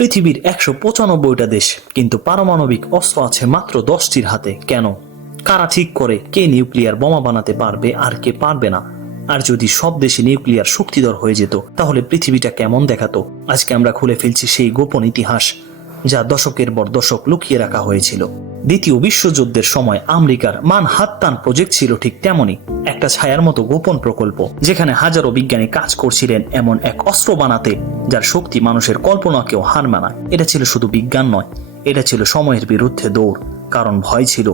পৃথিবীর ১৯৫টা দেশ, কিন্তু পারমাণবিক অস্ত্র আছে মাত্র 10টির হাতে। কেন? কারা ঠিক করে কে নিউক্লিয়ার বোমা বানাতে পারবে আর কে পারবে না? আর যদি সব দেশে নিউক্লিয়ার শক্তিধর হয়ে যেত, তাহলে পৃথিবীটা কেমন দেখাতো? আজকে আমরা খুলে ফেলছি সেই গোপন ইতিহাস, যা দশকের পর দশক লুকিয়ে রাখা হয়েছিল। দ্বিতীয় বিশ্বযুদ্ধের সময় আমেরিকার মানহাত্তান প্রজেক্ট ছিল ঠিক তেমনই একটা ছায়ার মতো গোপন প্রকল্প, যেখানে হাজারো বিজ্ঞানী কাজ করছিলেন এমন এক অস্ত্র বানাতে যার শক্তি মানুষের কল্পনাকেও হার মানায়। এটা ছিল শুধু বিজ্ঞান নয়, এটা ছিল সময়ের বিরুদ্ধে দৌড়। কারণ ভয় ছিল,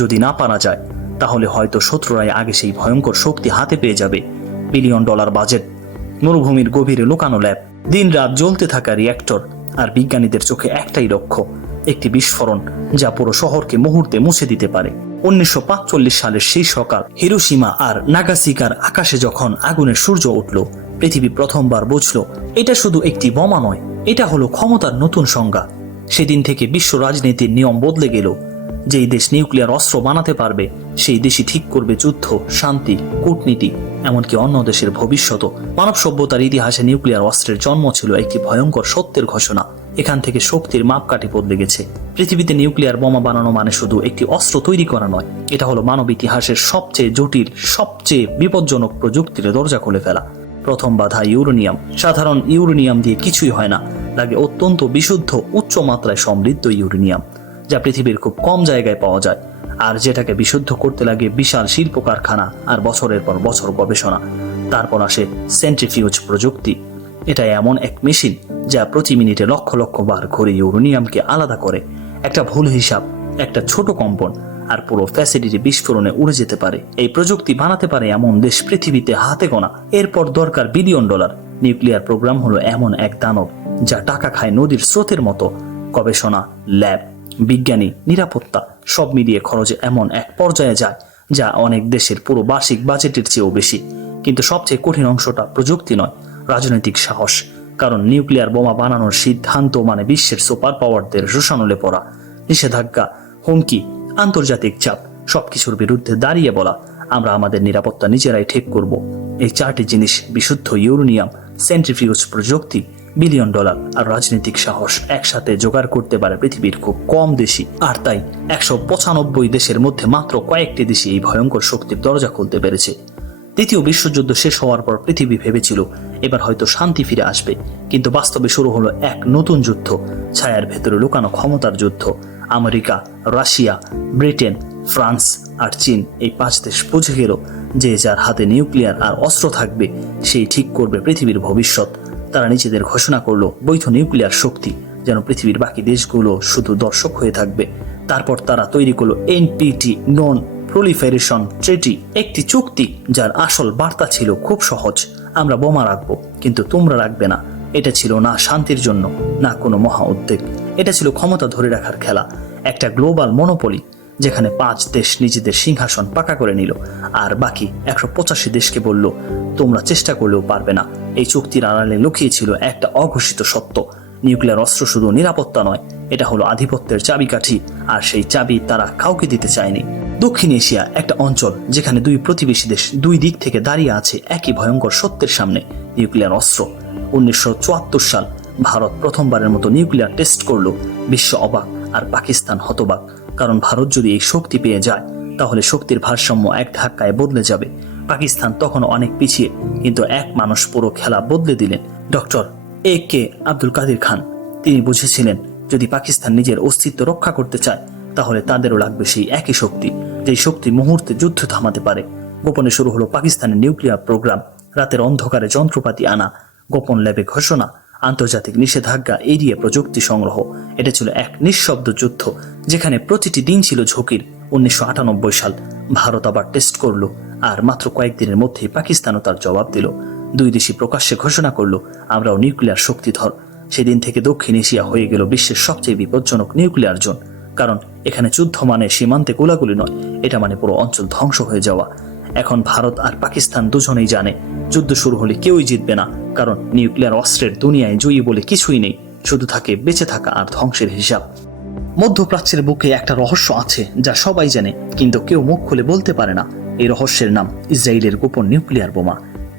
যদি না পারা যায় তাহলে হয়তো শত্রুরাই আগে সেই ভয়ঙ্কর শক্তি হাতে পেয়ে যাবে। $বিলিয়ন বাজেট, মরুভূমির গভীরে লুকানো ল্যাব, দিন রাত জ্বলতে থাকা রিঅ্যাক্টর, আর বিজ্ঞানীদের চোখে একটাই লক্ষ্য, একটি বিস্ফোরণ যা পুরো শহরকে মুহূর্তে মুছে দিতে পারে। 1945 সালের সেই সকাল, হিরোশিমা আর নাগাসাকির আকাশে যখন আগুনের সূর্য উঠল, পৃথিবী প্রথমবার বুঝল এটা শুধু একটি বোমা নয়, এটা হলো ক্ষমতার নতুন সংজ্ঞা। সেদিন থেকে বিশ্ব রাজনীতির নিয়ম বদলে গেল। যেই দেশ নিউক্লিয়ার অস্ত্র বানাতে পারবে, সেই দেশই ঠিক করবে যুদ্ধ, শান্তি, কূটনীতি, এমনকি অন্য দেশের ভবিষ্যৎ। মানব সভ্যতার ইতিহাসে নিউক্লিয়ার অস্ত্রের জন্ম ছিল একটি ভয়ঙ্কর সত্যের ঘোষণা। এখান থেকে শক্তির মাপকাঠি বদলে গেছে। পৃথিবীতে নিউক্লিয়ার বোমা বানানো মানে শুধু একটি অস্ত্র তৈরি করা নয়, এটা হলো মানব ইতিহাসের সবচেয়ে জটিল, সবচেয়ে বিপজ্জনক প্রযুক্তির দরজা খুলে ফেলা। প্রথম বাধা ইউরেনিয়াম। সাধারণ ইউরেনিয়াম দিয়ে কিছুই হয় না, লাগে অত্যন্ত বিশুদ্ধ, উচ্চ মাত্রায় সমৃদ্ধ ইউরেনিয়াম, যা পৃথিবীর খুব কম জায়গায় পাওয়া যায়। আর যেটাকে বিশুদ্ধ করতে লাগে বিশাল শিল্প কারখানা আর বছরের পর বছর গবেষণা। তারপর আসে সেন্ট্রিফিউজ প্রযুক্তি। এটা এমন এক মেশিন যা প্রতি মিনিটে লক্ষ লক্ষ বার ঘুরে ইউরেনিয়ামকে আলাদা করে। একটা ভুল হিসাব, একটা ছোট কম্পন, আর পুরো ফ্যাসিলিটি বিস্ফোরণে উড়ে যেতে পারে। এই প্রযুক্তি বানাতে পারে এমন দেশ পৃথিবীতে হাতে গোনা। এরপর দরকার $বিলিয়ন। নিউক্লিয়ার প্রোগ্রাম হলো এমন এক দানব যা টাকা খায় নদীর স্রোতের মতো। গবেষণা, ল্যাব, বিজ্ঞানী, নিরাপত্তা সব মিলিয়ে খরচ এমন এক পর্যায়ে যায় যা অনেক দেশের পুরো বার্ষিক বাজেটের চেয়েও বেশি। কিন্তু সবচেয়ে কঠিন অংশটা প্রযুক্তি নয়, রাজনৈতিক সাহস। কারণ নিউক্লিয়ার বোমা বানানোর সিদ্ধান্ত মানে বিশ্বের সুপার পাওয়ারদের রোষানলে পড়া। নিষেধাজ্ঞা, হুমকি, আন্তর্জাতিক চাপ, সবকিছুর বিরুদ্ধে দাঁড়িয়ে বলা, আমরা আমাদের নিরাপত্তা নিজেরাই ঠিক করব। এই চারটি জিনিস, বিশুদ্ধ ইউরেনিয়াম, সেন্ট্রিফিউজ প্রযুক্তি, $বিলিয়ন আর রাজনৈতিক সাহস, একসাথে জোগাড় করতে পারে পৃথিবীর খুব কম দেশই। আর তাই 195 দেশের মধ্যে মাত্র কয়েকটি দেশই এই ভয়ঙ্কর শক্তির দরজা খুলতে পেরেছে। দ্বিতীয় বিশ্বযুদ্ধ শেষ হওয়ার পর পৃথিবী ভেবেছিল এবার হয়তো শান্তি ফিরে আসবে, কিন্তু বাস্তবে শুরু হলো এক নতুন যুদ্ধ, ছায়ার ভেতরে লুকানো ক্ষমতার যুদ্ধ। আমেরিকা, রাশিয়া, ব্রিটেন, ফ্রান্স আর চীন, এই 5 দেশ বুঝে গেল যে যার হাতে নিউক্লিয়ার আর অস্ত্র থাকবে, সেই ঠিক করবে পৃথিবীর ভবিষ্যৎ। তারা নিজেদের ঘোষণা করলো বৈধ নিউক্লিয়ার শক্তি, যেন পৃথিবীর বাকি দেশগুলো শুধু দর্শক হয়ে থাকবে। তারপর তারা তৈরি করলো NPT, নন প্রলিফারেশন ট্রিটি, একটি চুক্তি যার আসল বার্তা ছিল খুব সহজ: আমরা বোমা রাখবো, কিন্তু তোমরা রাখবে না। এটা ছিল না শান্তির জন্য, না কোনো মহা উদ্বেগ। এটা ছিল ক্ষমতা ধরে রাখার খেলা, একটা গ্লোবাল মনোপলি, যেখানে 5 দেশ নিজেদের সিংহাসন পাকা করে নিল আর বাকি 185 দেশকে বলল তোমরা চেষ্টা করলেও পারবে না। এই চুক্তির আড়ালে লুকিয়েছিল একটা অঘোষিত সত্য: নিউক্লিয়ার অস্ত্র শুধু নিরাপত্তা নয়, এটা হলো আধিপত্যের চাবিকাঠি, আর সেই চাবি তারা কাউকে দিতে চায়নি। দক্ষিণ এশিয়া, একটা অঞ্চল যেখানে 2 প্রতিবেশী দেশ 2 দিক থেকে দাঁড়িয়ে আছে একই ভয়ঙ্কর সত্যের সামনে, নিউক্লিয়ার অস্ত্র। 1974 সাল ভারত প্রথমবারের মতো নিউক্লিয়ার টেস্ট করলো। বিশ্ব অবাক আর পাকিস্তান হতবাক, কারণ ভারত যদি এই শক্তি পেয়ে যায় তাহলে শক্তির ভারসাম্য এক ধাক্কায় বদলে যাবে। পাকিস্তান তখনও অনেক পিছিয়ে, কিন্তু এক মানুষ পুরো খেলা বদলে দিলেন, ডক্টর AK আব্দুল কাদের খান। তিনি বুঝেছিলেন যদি পাকিস্তান নিজের অস্তিত্ব রক্ষা করতে চায় তাহলে তাদেরও লাগবে সেই একই শক্তি, যেই শক্তি মুহূর্তে যুদ্ধ থামাতে পারে। গোপনে শুরু হলো পাকিস্তানের নিউক্লিয়ার প্রোগ্রাম। রাতের অন্ধকারে যন্ত্রপাতি আনা, গোপন ল্যাবে ঘোষণা, আন্তর্জাতিক নিষেধাজ্ঞা এড়িয়ে প্রযুক্তি সংগ্রহ। এটা ছিল এক নিঃশব্দ যুদ্ধ, যেখানে প্রতিটি দিন ছিল ঝুঁকির। 1998 সাল ভারত আবার টেস্ট করলো, আর মাত্র কয়েকদিনের মধ্যেই পাকিস্তানও তার জবাব দিল। 2 দেশই প্রকাশ্যে ঘোষণা করলো আমরাও নিউক্লিয়ার শক্তিধর। সেদিন থেকে দক্ষিণ এশিয়া হয়ে গেল বিশ্বের সবচেয়ে বিপজ্জনক নিউক্লিয়ার জোন। কারণ এখানে যুদ্ধ মানে সীমান্তে গোলাগুলি নয়, এটা মানে পুরো অঞ্চল ধ্বংস হয়ে যাওয়া। এখন ভারত আর পাকিস্তান দুজনেই জানে যুদ্ধ শুরু হলে কেউই জিতবে না, কারণ নিউক্লিয়ার অস্ত্রের দুনিয়ায় জয়ী বলে কিছুই নেই, শুধু থাকে বেঁচে থাকা আর ধ্বংসের হিসাব। মধ্যপ্রাচ্যের বুকে একটা রহস্য আছে যা সবাই জানে, কিন্তু কেউ মুখ খুলে বলতে পারে না। এই রহস্যের নাম ইসরায়েলের গোপন নিউক্লিয়ার বোমা।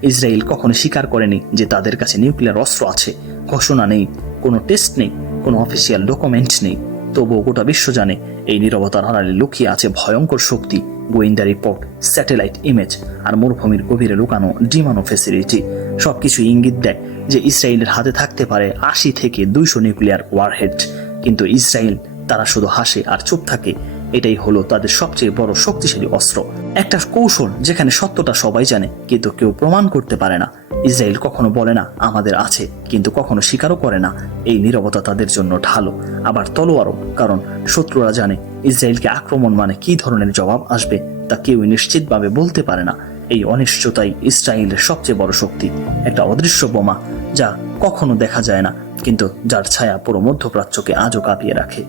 ইসরায়েল কখনো স্বীকার করেনি যে তাদের কাছে নিউক্লিয়ার অস্ত্র আছে। ঘোষণা নেই, কোনো টেস্ট নেই, কোনো অফিসিয়াল ডকুমেন্ট নেই, তবুও গোটা বিশ্ব জানে এই নীরবতার আড়ালে লুকিয়ে আছে ভয়ঙ্কর শক্তি, গোয়েন্দা রিপোর্ট, স্যাটেলাইট ইমেজ আর মরুভূমির গভীরে লুকানো ডিমানো ফ্যাসিলিটি। সবকিছু ইঙ্গিত দেয় যে ইসরায়েলের হাতে থাকতে পারে 80 থেকে 200 নিউক্লিয়ার ওয়ারহেড। কিন্তু ইসরায়েল তারা শুধু হাসে আর চুপ থাকে। এটাই হলো তাদের সবচেয়ে বড় শক্তিশালী অস্ত্র, একটা কৌশল যেখানে সত্যটা সবাই জানে কিন্তু কেউ প্রমাণ করতে পারে না। ইসরায়েল কখনো বলে না আমাদের আছে, কিন্তু কখনো স্বীকারও করে না। এই নীরবতা তাদের জন্য ঢালও, আবার তলোয়ারও, কারণ শত্রুরা জানে ইসরায়েলকে আক্রমণ মানে কি ধরনের জবাব আসবে তা কেউই নিশ্চিতভাবে বলতে পারে না। এই অনিশ্চয়তাই ইসরায়েলের সবচেয়ে বড় শক্তি, একটা অদৃশ্য বোমা যা কখনো দেখা যায় না কিন্তু যার ছায়া পুরো মধ্যপ্রাচ্যকে আজও কাঁপিয়ে রাখে।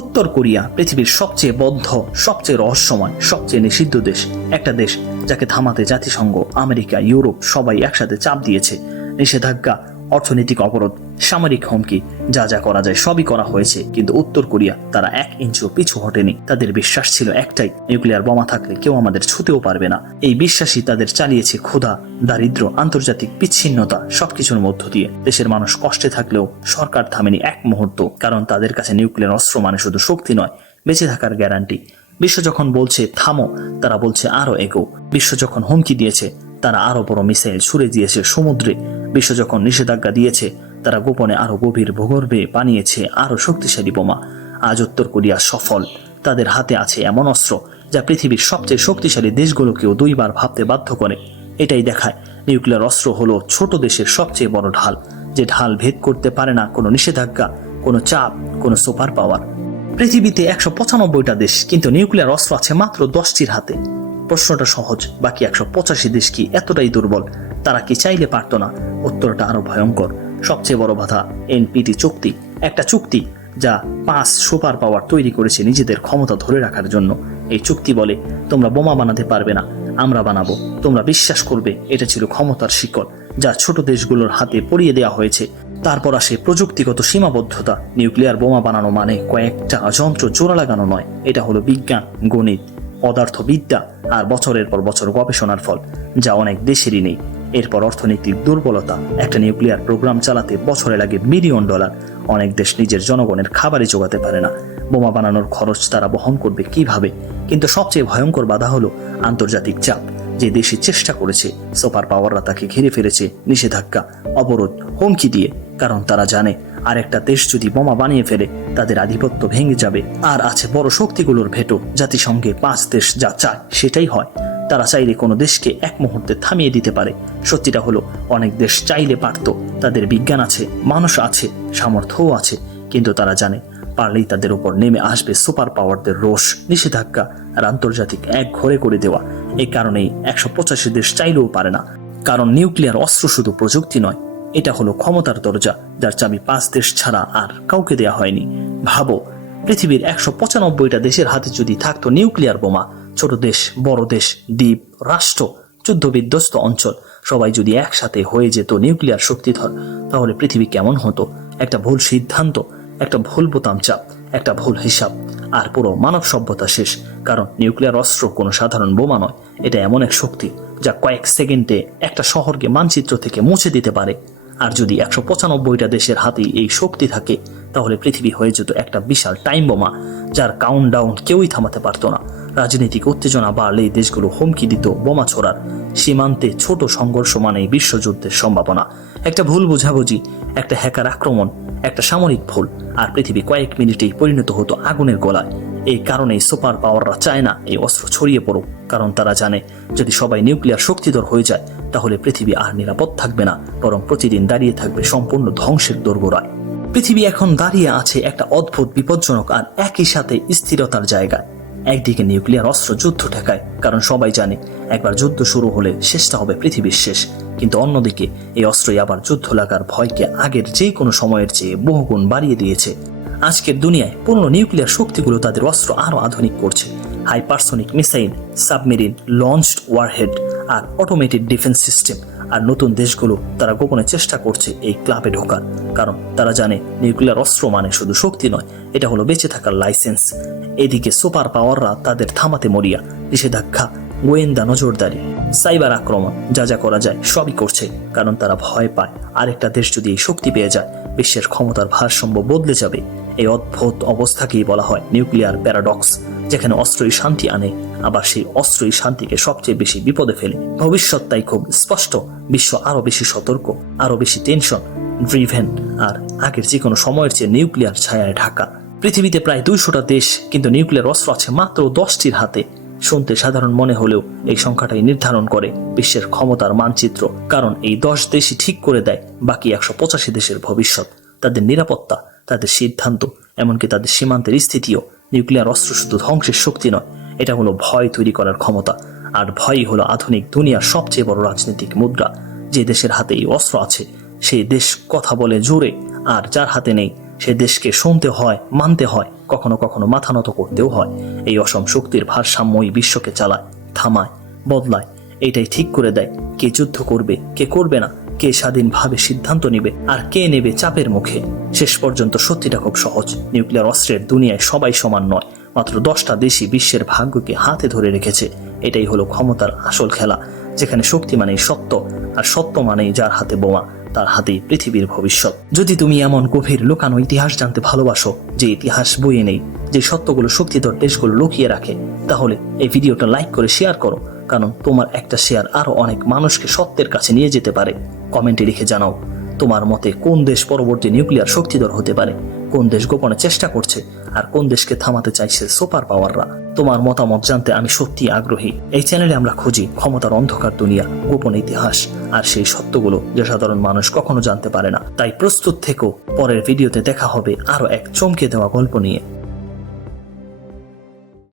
উত্তর কোরিয়া পৃথিবীর সবচেয়ে বদ্ধ, সবচেয়ে রহস্যময়, সবচেয়ে নিষিদ্ধ দেশ, একটা দেশ যাকে থামাতে জাতিসংঘ, আমেরিকা, ইউরোপ সবাই একসাথে চাপ দিয়েছে। নিষেধাজ্ঞা, অর্থনৈতিক অবরোধ, সামরিক হুমকি, যা যা করা যায় সবই করা হয়েছে, কিন্তু উত্তর কোরিয়া তারা 1 ইঞ্চিও পিছু হটেনি। তাদের বিশ্বাস ছিল একটাই, নিউক্লিয়ার বোমা থাকলে কেউ আমাদের ছুঁতেও পারবে না। এই বিশ্বাসই তাদের চালিয়েছে ক্ষুধা, দারিদ্র্য, আন্তর্জাতিক বিচ্ছিন্নতা, সবকিছুর মধ্য দিয়ে। দেশের মানুষ কষ্টে থাকলেও সরকার থামেনি এক মুহূর্ত, কারণ তাদের কাছে নিউক্লিয়ার অস্ত্র মানে শুধু শক্তি নয়, বেঁচে থাকার গ্যারান্টি। বিশ্ব যখন বলছে থামো, তারা বলছে আরো এগো। বিশ্ব যখন হুমকি দিয়েছে, তারা আরো বড় মিসাইল ছুড়ে দিয়েছে সমুদ্রে। বিশ্ব যখন নিষেধাজ্ঞা দিয়েছে, তারা গোপনে আরো গভীর ভূগর্ভে বানিয়েছে আরো শক্তিশালী বোমা। আজ উত্তর কোরিয়া সফল, তাদের হাতে আছে এমন অস্ত্র যা পৃথিবীর সবচেয়ে শক্তিশালী দেশগুলোকেও 2 বার ভাবতে বাধ্য করে। এটাই দেখায় নিউক্লিয়ার অস্ত্র হলো ছোট দেশের সবচেয়ে বড় ঢাল, যে ঢাল ভেদ করতে পারে না কোনো নিষেধাজ্ঞা, কোনো চাপ, কোনো সুপার পাওয়ার। পৃথিবীতে 195টা দেশ, কিন্তু নিউক্লিয়ার অস্ত্র আছে মাত্র 10টির হাতে। প্রশ্নটা সহজ, বাকি 185 দেশ কি এতটাই দুর্বল? তারা কি চাইলে পারতো না? উত্তরটা আরো ভয়ঙ্কর। সবচেয়ে বড় বাধা এনপিটি চুক্তি, একটা চুক্তি যা 5 সুপার পাওয়ার তৈরি করেছে নিজেদের ক্ষমতা ধরে রাখার জন্য। এই চুক্তি বলে তোমরা বোমা বানাতে পারবে না, আমরা বানাবো, তোমরা বিশ্বাস করবে। এটা ছিল ক্ষমতার শিকল যা ছোট দেশগুলোর হাতে পরিয়ে দেওয়া হয়েছে। তারপর আসে প্রযুক্তিগত সীমাবদ্ধতা। নিউক্লিয়ার বোমা বানানো মানে কয়েকটা যন্ত্র জোড়া লাগানো নয়, এটা হলো বিজ্ঞান, গণিত, পদার্থবিদ্যা আর বছরের পর বছর গবেষণার ফল, যা অনেক দেশেরই নেই। এরপর অর্থনৈতিক দুর্বলতা, একটা নিউক্লিয়ার প্রোগ্রাম চালাতে বছরে লাগে $1 বিলিয়ন। অনেক দেশ নিজের জনগণের খাবারই জোগাতে পারে না, বোমা বানানোর খরচ তারা বহন করবে কিভাবে? কিন্তু সবচেয়ে ভয়ঙ্কর বাধা হলো আন্তর্জাতিক চাপ। যে দেশে চেষ্টা করেছে, সুপার পাওয়াররা তাকে ঘিরে ফেলেছে নিষেধাজ্ঞা, অবরোধ, হুমকি দিয়ে, কারণ তারা জানে আর একটা দেশ যদি বোমা বানিয়ে ফেলে তাদের আধিপত্য ভেঙে যাবে। আর আছে বড় শক্তিগুলোর ভেটো, জাতিসংঘে 5 দেশ যা চায় সেটাই হয়। তারা চাইলে কোনো দেশকে এক মুহূর্তে থামিয়ে দিতে পারে। সত্যিটা হলো অনেক দেশ চাইলে পারত, তাদের বিজ্ঞান আছে, মানুষ আছে, সামর্থ্যও আছে, কিন্তু তারা জানে পারলেই তাদের উপর নেমে আসবে সুপার পাওয়ারদের রোষ, নিষেধাজ্ঞা আর আন্তর্জাতিক এক ঘরে করে দেওয়া। এই কারণেই 185 দেশ চাইলেও পারে না, কারণ নিউক্লিয়ার অস্ত্র শুধু প্রযুক্তি নয়, এটা হলো ক্ষমতার দরজা যার চাবি 5 দেশ ছাড়া আর কাউকে দেয়া হয়নি। ভাবো, পৃথিবীর 195টা দেশের হাতে যদি থাকতো নিউক্লিয়ার বোমা, ছোট দেশ, বড় দেশ, দ্বীপ, রাষ্ট্র, যুদ্ধ বিধ্বস্ত অঞ্চল, সবাই যদি একসাথে হয়ে যেত নিউক্লিয়ার শক্তিধর, তাহলে পৃথিবী কেমন হতো? একটা ভুল সিদ্ধান্ত, একটা ভুল বোতাম চাপ, একটা ভুল হিসাব, আর পুরো মানব সভ্যতা শেষ। কারণ নিউক্লিয়ার অস্ত্র কোনো সাধারণ বোমা নয়, এটা এমন এক শক্তি যা কয়েক সেকেন্ডে একটা শহরকে মানচিত্র থেকে মুছে দিতে পারে। আর যদি 195টা দেশের হাতেই এই শক্তি থাকে, তাহলে পৃথিবী হয়ে যেত একটা বিশাল টাইম বোমা যার কাউন্টডাউন কেউই থামাতে পারতো না। রাজনৈতিক উত্তেজনা বাড়লেই দেশগুলো হুমকি দিত বোমা ছোড়ার। সীমান্তে ছোট সংঘর্ষ মানেই বিশ্বযুদ্ধের সম্ভাবনা। একটা ভুল বোঝাবুঝি, একটা হ্যাকার আক্রমণ, একটা সামরিক ভুল, আর পৃথিবী কয়েক মিনিটেই পরিণত হতো আগুনের গোলায়। এই কারণেই সুপার পাওয়াররা চায় না এই অস্ত্র ছড়িয়ে পড়ুক, কারণ তারা জানে যদি সবাই নিউক্লিয়ার শক্তিধর হয়ে যায়, তাহলে পৃথিবী আর নিরাপদ থাকবে না, বরং প্রতিদিন দাঁড়িয়ে থাকবে সম্পূর্ণ ধ্বংসের দোরগোড়ায়। পৃথিবী এখন দাঁড়িয়ে আছে একটা অদ্ভুত, বিপজ্জনক আর একই সাথে স্থিরতার জায়গায়। একদিকে নিউক্লিয়ার অস্ত্র যুদ্ধ ঠেকায়, কারণ সবাই জানে একবার যুদ্ধ শুরু হলে শেষটা হবে পৃথিবীর শেষ। কিন্তু অন্যদিকে এই অস্ত্রই আবার যুদ্ধ লাগার ভয়কে আগের যে কোনো সময়ের চেয়ে বহুগুণ বাড়িয়ে দিয়েছে। আজকের দুনিয়ায় পুরনো নিউক্লিয়ার শক্তিগুলো তাদের অস্ত্র আরো আধুনিক করছে। Hypersonic missile, submarine, launched warhead আর অটোমেটেড ডিফেন্স সিস্টেম। আর নতুন দেশগুলো তারা গোপনে চেষ্টা করছে এই ক্লাবে ঢোকার, কারণ তারা জানে নিউক্লিয়ার অস্ত্র মানে শুধু শক্তি নয়, এটা হলো বেঁচে থাকার লাইসেন্স। এদিকে সুপার পাওয়াররা তাদের থামাতে মরিয়া। নিষেধাজ্ঞা, গোয়েন্দা নজরদারি, সাইবার আক্রমণ, যা যা করা যায় সবই করছে, কারণ তারা ভয় পায় আরেকটা দেশ যদি এই শক্তি পেয়ে যায় বিশ্বের ক্ষমতার ভারসাম্য বদলে যাবে। এই অদ্ভুত অবস্থাকেই বলা হয় নিউক্লিয়ার প্যারাডক্স, যেখানে অস্ত্রই শান্তি আনে, আবার সেই অস্ত্রই শান্তিকে সবচেয়ে বেশি বিপদে ফেলে। ভবিষ্যৎ তাই খুব স্পষ্ট, বিশ্ব আরো বেশি সতর্ক, আরো বেশি টেনশন ড্রিভেন, আর আগের যে কোনো সময়ের চেয়ে নিউক্লিয়ার ছায়ায় ঢাকা। পৃথিবীতে প্রায় 200টা দেশ, কিন্তু নিউক্লিয়ার অস্ত্র আছে মাত্র 10টির হাতে। শুনতে সাধারণ মনে হলেও এই সংখ্যাটাই নির্ধারণ করে বিশ্বের ক্ষমতার মানচিত্র, কারণ এই 10 দেশই ঠিক করে দেয় বাকি 185 দেশের ভবিষ্যৎ, তাদের নিরাপত্তা, তাদের সিদ্ধান্ত, এমনকি তাদের সীমান্তের স্থিতিও। নিউক্লিয়ার অস্ত্র শুধু ধ্বংসের শক্তি নয়, এটা হলো ভয় তৈরি করার ক্ষমতা, আর ভয়ই হলো আধুনিক দুনিয়ার সবচেয়ে বড় রাজনৈতিক মুদ্রা। যে দেশের হাতে এই অস্ত্র আছে সেই দেশ কথা বলে জোরে, আর যার হাতে নেই সে দেশকে শুনতে হয়, মানতে হয়, কখনো কখনো মাথা নত করতেও হয়। এই অসম শক্তির ভারসাম্যই বিশ্বকে চালায়, থামায়, বদলায়। এটাই ঠিক করে দেয় কে যুদ্ধ করবে, কে করবে না, কে স্বাধীনভাবে সিদ্ধান্ত নেবে, আর কে নেবে চাপের মুখে। শেষ পর্যন্ত সত্যিটা খুব সহজ, নিউক্লিয়ার অস্ত্রের দুনিয়ায় সবাই সমান নয়, মাত্র 10টা দেশই বিশ্বের ভাগ্যকে হাতে ধরে রেখেছে। এটাই হলো ক্ষমতার আসল খেলা, যেখানে শক্তি মানেই সত্য, আর সত্য মানেই যার হাতে বোমা তার হাতেই পৃথিবীর ভবিষ্যৎ। যদি তুমি এমন গভীর লুকানো ইতিহাস জানতে ভালোবাসো, যে ইতিহাস বইয়ে নেই, যে সত্যগুলো শক্তিধর দেশগুলো লুকিয়ে রাখে, তাহলে এই ভিডিওটা লাইক করে শেয়ার করো, কারণ তোমার একটা শেয়ার আরো অনেক মানুষকে সত্যের কাছে নিয়ে যেতে পারে। কমেন্টে লিখে জানাও তোমার মতে কোন দেশ পরবর্তী নিউক্লিয়ার শক্তিধর হতে পারে, কোন দেশ গোপনে চেষ্টা করছে, আর কোন দেশকে থামাতে চাইছে সুপার পাওয়াররা। তোমার মতামত জানতে আমি সত্যি আগ্রহী। এই চ্যানেলে আমরা খুঁজি ক্ষমতার অন্ধকার দুনিয়া, গোপন ইতিহাস, আর সেই সত্যগুলো যা সাধারণ মানুষ কখনো জানতে পারে না। তাই প্রস্তুত থেকো, পরের ভিডিওতে দেখা হবে আরো এক চমকে দেওয়া গল্প নিয়ে।